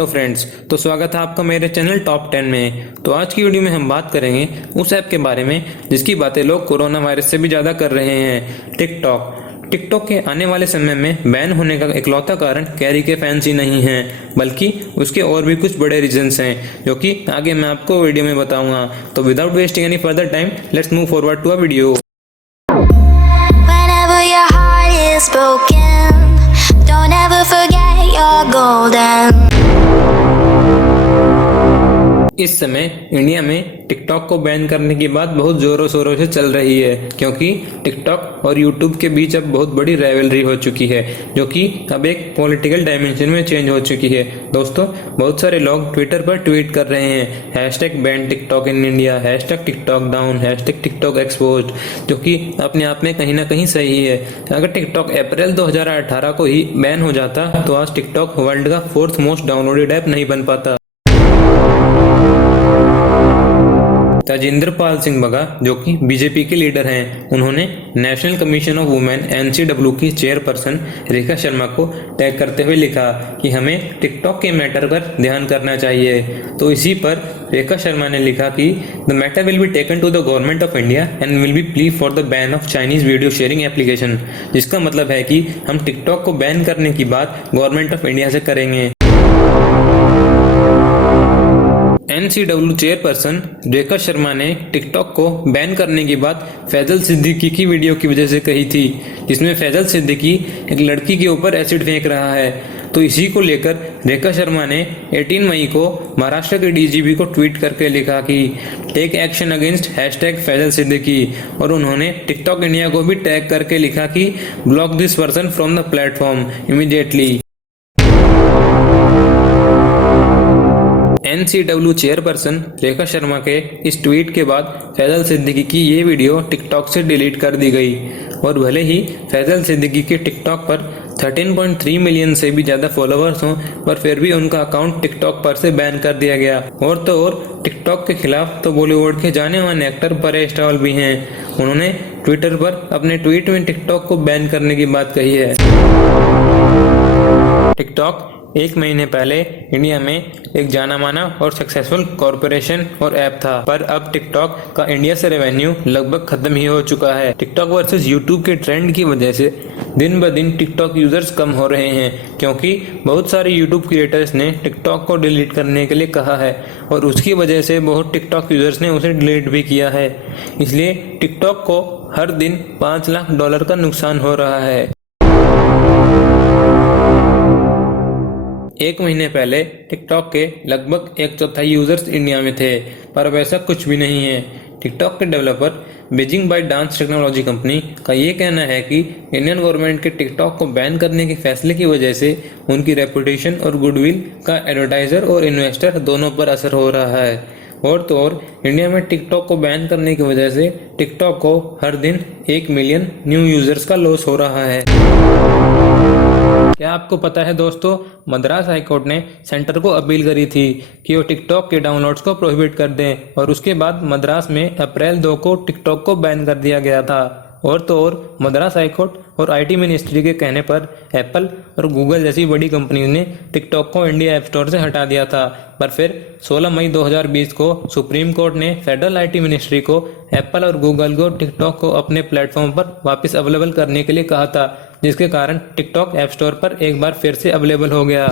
Hello friends, तो स्वागत है आपका मेरे चैनल टॉप 10 में। तो आज की वीडियो में हम बात करेंगे उस ऐप के बारे में जिसकी बातें लोग कोरोना वायरस से भी ज़्यादा कर रहे हैं, टिकटॉक। टिकटॉक के आने वाले समय में बैन होने का इकलौता कारण कैरी के फैंस ही नहीं हैं, बल्कि उसके और भी कुछ बड़े रीजंस हैं जो कि आगे मैं आपको वीडियो में बताऊंगा। तो without wasting any further time, let's move forward to a video. Whenever your heart is broken, don't ever forget you're golden. इस समय इंडिया में टिकटॉक को बैन करने की बात बहुत जोरों शोरों से चल रही है, क्योंकि टिकटॉक और यूट्यूब के बीच अब बहुत बड़ी राइवलरी हो चुकी है, जो कि अब एक पॉलिटिकल डायमेंशन में चेंज हो चुकी है। दोस्तों, बहुत सारे लोग ट्विटर पर ट्वीट कर रहे हैं hashtag ban TikTok in India, hashtag TikTok down, hashtag TikTok exposed, जो कि अपने आप में कहीं ना कहीं सही है। अगर टिकटॉक अप्रैल 2018 को ही बैन हो जाता तो आज टिकटॉक वर्ल्ड का 4th मोस्ट डाउनलोडेड ऐप नहीं बन पाता। तजिंदर पाल सिंह बगा, जो कि बीजेपी के लीडर हैं, उन्होंने national commission of women (NCW) की चेयरपर्सन रेखा शर्मा को टैग करते हुए लिखा कि हमें टिकटॉक के मैटर पर ध्यान करना चाहिए। तो इसी पर रेखा शर्मा ने लिखा कि the matter will be taken to the government of India and will be plea for the ban of Chinese video sharing application, जिसका मतलब है कि हम टिकटॉक को बैन करने की बात गवर्नमेंट ऑफ इंडिया से करेंगे। NCW चेयरपर्सन रेखा शर्मा ने टिकटॉक को बैन करने की बात फैजल सिद्दीकी की वीडियो की वजह से कही थी, जिसमें फैजल सिद्दीकी एक लड़की के ऊपर एसिड फेंक रहा है। तो इसी को लेकर रेखा शर्मा ने 18 मई को महाराष्ट्र के DGP को ट्वीट करके लिखा कि take action against hashtag Faisal Siddiqui, और उन्होंने टिकटॉक इंडिया को भी टैग करके लिखा कि block this person from the platform immediately. NCW chairperson Rekha Sharma के इस ट्वीट के बाद फैजल सिद्दीकी की ये वीडियो टिकटॉक से डिलीट कर दी गई, और भले ही फैजल सिद्दीकी के टिकटॉक पर 13.3 मिलियन से भी ज्यादा फॉलोअर्स हों, पर फिर भी उनका अकाउंट टिकटॉक पर से बैन कर दिया गया। और तो और टिकटॉक के खिलाफ तो बॉलीवुड के जाने माने एक्टर परेश रावल भी हैं। उन्होंने ट्विटर पर अपने ट्वीट में टिकटॉक को बैन करने की बात कही है। टिकटॉक 1 महीने पहले इंडिया में एक जाना माना और सक्सेसफुल कॉरपोरेशन और ऐप था, पर अब टिकटॉक का इंडिया से रेवेन्यू लगभग खत्म ही हो चुका है। टिकटॉक वर्सेस यूट्यूब के ट्रेंड की वजह से दिन ब दिन टिकटॉक यूजर्स कम हो रहे हैं, क्योंकि बहुत सारे यूट्यूब क्रिएटर्स ने टिकटॉक को डिलीट करने के लिए कहा है, और उसकी वजह से बहुत टिकटॉक यूजर्स ने उसे डिलीट भी किया है। इसलिए टिकटॉक को हर दिन $5 लाख का नुकसान हो रहा है। 1 महीने पहले टिकटॉक के लगभग 1/4 यूजर्स इंडिया में थे, पर अब ऐसा कुछ भी नहीं है। टिकटॉक के developer Beijing by dance technology company का ये कहना है कि इंडियन गवर्नमेंट के टिकटॉक को बैन करने के फैसले की वजह से उनकी रेपुटेशन और गुडविल का एडवर्टाइजर और इन्वेस्टर दोनों पर असर हो रहा है। और तो और इंडिया में टिकटॉक को बैन करने की वजह से टिकटॉक को हर दिन 1 मिलियन न्यू यूजर्स का लॉस हो रहा है। क्या आपको पता है दोस्तों, मद्रास हाईकोर्ट ने सेंटर को अपील करी थी कि वो टिकटॉक के डाउनलोड्स को प्रोहिबिट कर दें, और उसके बाद मद्रास में अप्रैल 2 को टिकटॉक को बैन कर दिया गया था। और तो और मद्रास हाईकोर्ट और IT मिनिस्ट्री के कहने पर एप्पल और गूगल जैसी बड़ी कंपनी ने टिकटॉक को इंडिया ऐप स्टोर से हटा दिया था, पर फिर 16 मई 2020 को सुप्रीम कोर्ट ने फेडरल IT मिनिस्ट्री को एप्पल और गूगल को टिकटॉक को अपने प्लेटफॉर्म पर वापस अवेलेबल करने के लिए कहा था, जिसके कारण टिकटॉक ऐप स्टोर पर एक बार फिर से अवेलेबल हो गया।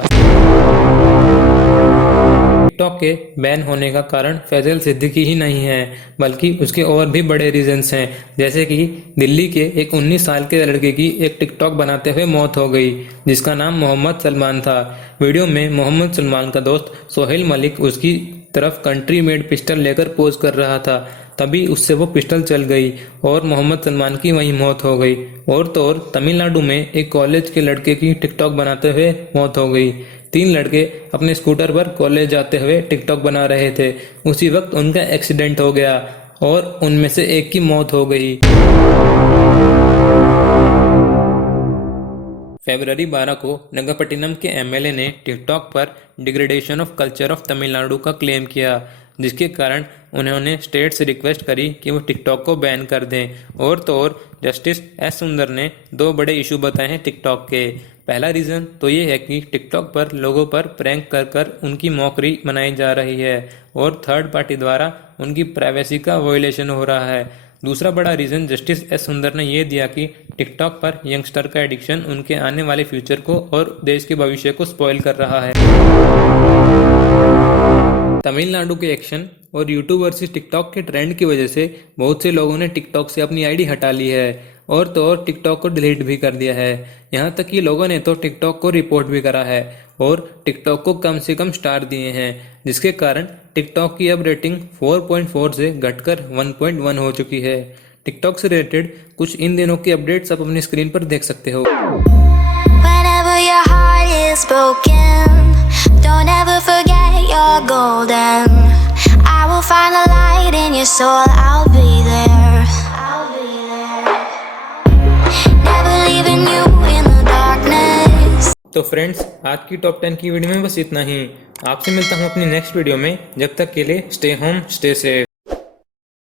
टिकटॉक के बैन होने का कारण फैजल सिद्दीकी ही नहीं है, बल्कि उसके और भी बड़े रीजंस हैं, जैसे कि दिल्ली के एक 19 साल के लड़के की एक टिकटॉक बनाते हुए मौत हो गई, जिसका नाम मोहम्मद सलमान था। वीडियो में मोहम्मद सलमान का दोस्त सोहेल मलिक उसकी तरफ कंट्री मेड पिस्टल लेकर पोज कर रहा था, तभी उससे वो पिस्टल चल गई और मोहम्मद सलमान की वहीं मौत हो गई। और तो और तमिलनाडु में एक कॉलेज के लड़के की टिकटॉक बनाते हुए मौत हो गई। 3 लड़के अपने स्कूटर पर कॉलेज जाते हुए टिकटॉक बना रहे थे, उसी वक्त उनका एक्सीडेंट हो गया और उनमें से एक की मौत हो गई। फरवरी 12 को नगरपट्टिनम के MLA ने टिकटॉक पर degradation of culture of Tamil Nadu का क्लेम किया, जिसके कारण उन्होंने स्टेट से रिक्वेस्ट करी कि वो टिकटॉक को बैन कर दें। और तो और जस्टिस S सुंदर ने 2 बड़े इशू बताए हैं टिकटॉक के। पहला रीज़न तो ये है कि टिकटॉक पर लोगों पर प्रैंक कर कर उनकी मौकरी बनाई जा रही है और थर्ड पार्टी द्वारा उनकी प्राइवेसी का वायलेशन हो रहा है। दूसरा बड़ा रीज़न जस्टिस एस सुंदर ने यह दिया कि टिकटॉक पर यंगस्टर का एडिक्शन उनके आने वाले फ्यूचर को और देश के भविष्य को स्पॉइल कर रहा है। तमिलनाडु के एक्शन और यूट्यूब वर्सेस टिकटॉक के ट्रेंड की वजह से बहुत से लोगों ने टिकटॉक से अपनी आईडी हटा ली है और तो और टिकटॉक को डिलीट भी कर दिया है। यहाँ तक कि लोगों ने तो टिकटॉक को रिपोर्ट भी करा है और टिकटॉक को कम से कम स्टार दिए हैं, जिसके कारण टिकटॉक की अब रेटिंग 4.4 से घटकर 1.1 हो चुकी है। टिकटॉक से रिलेटेड कुछ इन दिनों की अपडेट्स आप अपनी स्क्रीन पर देख सकते हो। Whenever your heart is broken, don't ever forget you're golden. I will find a light in your soul, I'll be there. I'll be there. Never leaving you in the darkness. तो friends, आज की top 10 की video में बस इतना ही। आपसे मिलता हूँ अपनी नेक्स्ट वीडियो में। जब तक के लिए स्टे होम, स्टे सेफ।